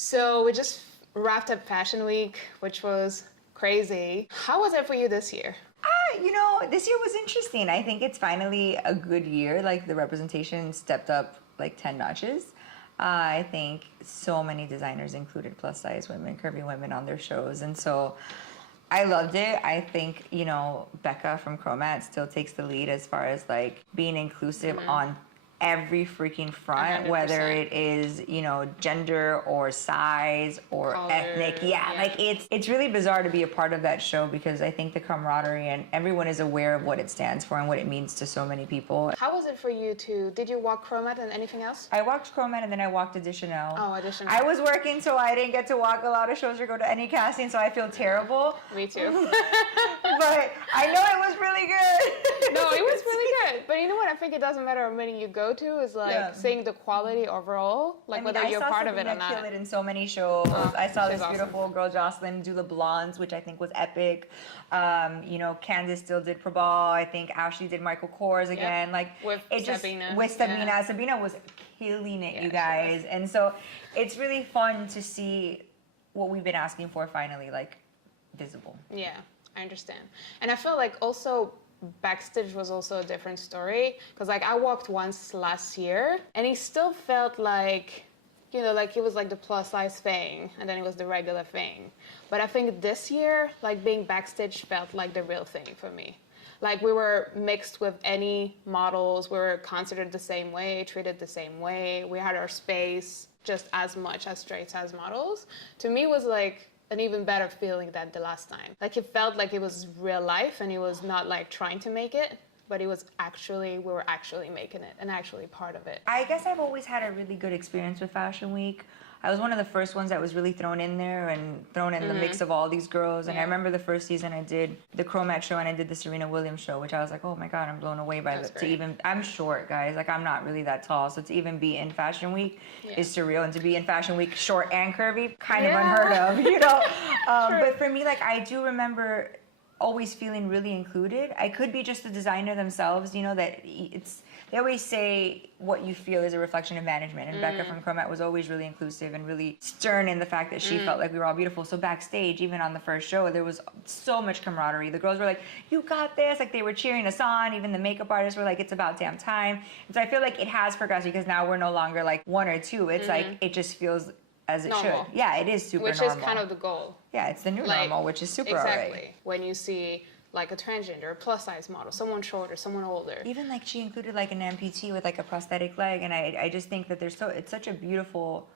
So we just wrapped up Fashion Week, which was crazy. How was it for you this year? This year was interesting. I think it's finally a good year. Like the representation stepped up like 10 notches. I think so many designers included plus size women, curvy women on their shows. And so I loved it. I think, Becca from Chromat still takes the lead as far as like being inclusive on every freaking front, 100%. whether it is, gender or size or Color, ethnic. Yeah, like it's really bizarre to be a part of that show because I think the camaraderie and everyone is aware of what it stands for and what it means to so many people. How was it for you did you walk Chromat and anything else? I walked Chromat and then I walked Additional. Oh, Additional. I was working, so I didn't get to walk a lot of shows or go to any casting, so I feel terrible. Me too. But I know it was really good. No, it was really good. But you know what? I think it doesn't matter how many you go to. Is like seeing the quality overall, like whether you're part of it or not. I saw Sabina kill it in so many shows. I saw this beautiful girl Jocelyn do the blondes, which I think was epic. Candace still did Prabal. I think Ashley did Michael Kors again. Like with Sabina. With Sabina. Yeah. Sabina was killing it, you guys. And so it's really fun to see what we've been asking for finally, like visible. Yeah, I understand. And I feel like also backstage was also a different story because like I walked once last year and it still felt like like it was like the plus size thing and then it was the regular thing, but I think this year like being backstage felt like the real thing for me. Like we were mixed with any models, we were considered the same way, treated the same way, we had our space just as much as straight size models. To me it was like an even better feeling than the last time. Like it felt like it was real life and it was not like trying to make it, but we were actually making it and actually part of it. I guess I've always had a really good experience with Fashion Week. I was one of the first ones that was really thrown in there and thrown in the mix of all these girls. And I remember the first season I did the Chromat show and I did the Serena Williams show, which I was like, oh my God, I'm blown away by that. I'm short, guys. Like I'm not really that tall. So to even be in Fashion Week is surreal. And to be in Fashion Week short and curvy, kind of unheard of, But for me, like I do remember always feeling really included. I could be just the designer themselves, that they always say what you feel is a reflection of management. And Becca from Chromat was always really inclusive and really stern in the fact that she felt like we were all beautiful. So backstage, even on the first show, there was so much camaraderie. The girls were like, you got this. Like they were cheering us on. Even the makeup artists were like, it's about damn time. And so I feel like it has progressed because now we're no longer like one or two. It's like, it just feels as it should. Yeah, it is super normal. Which is kind of the goal. Yeah, it's the new normal, which is super exactly. alright. When you see like a transgender, a plus size model, someone shorter, someone older. Even like she included like an amputee with like a prosthetic leg, and I just think that it's such a beautiful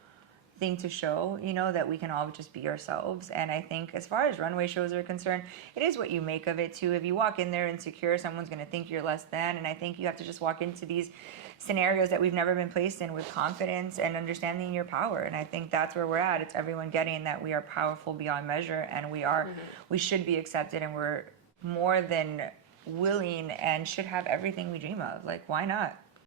thing to show, that we can all just be ourselves. And I think as far as runway shows are concerned, it is what you make of it too. If you walk in there insecure, someone's going to think you're less than, and I think you have to just walk into these scenarios that we've never been placed in with confidence and understanding your power. And I think that's where we're at. It's everyone getting that we are powerful beyond measure, and we should be accepted, and we're more than willing and should have everything we dream of. Like, why not?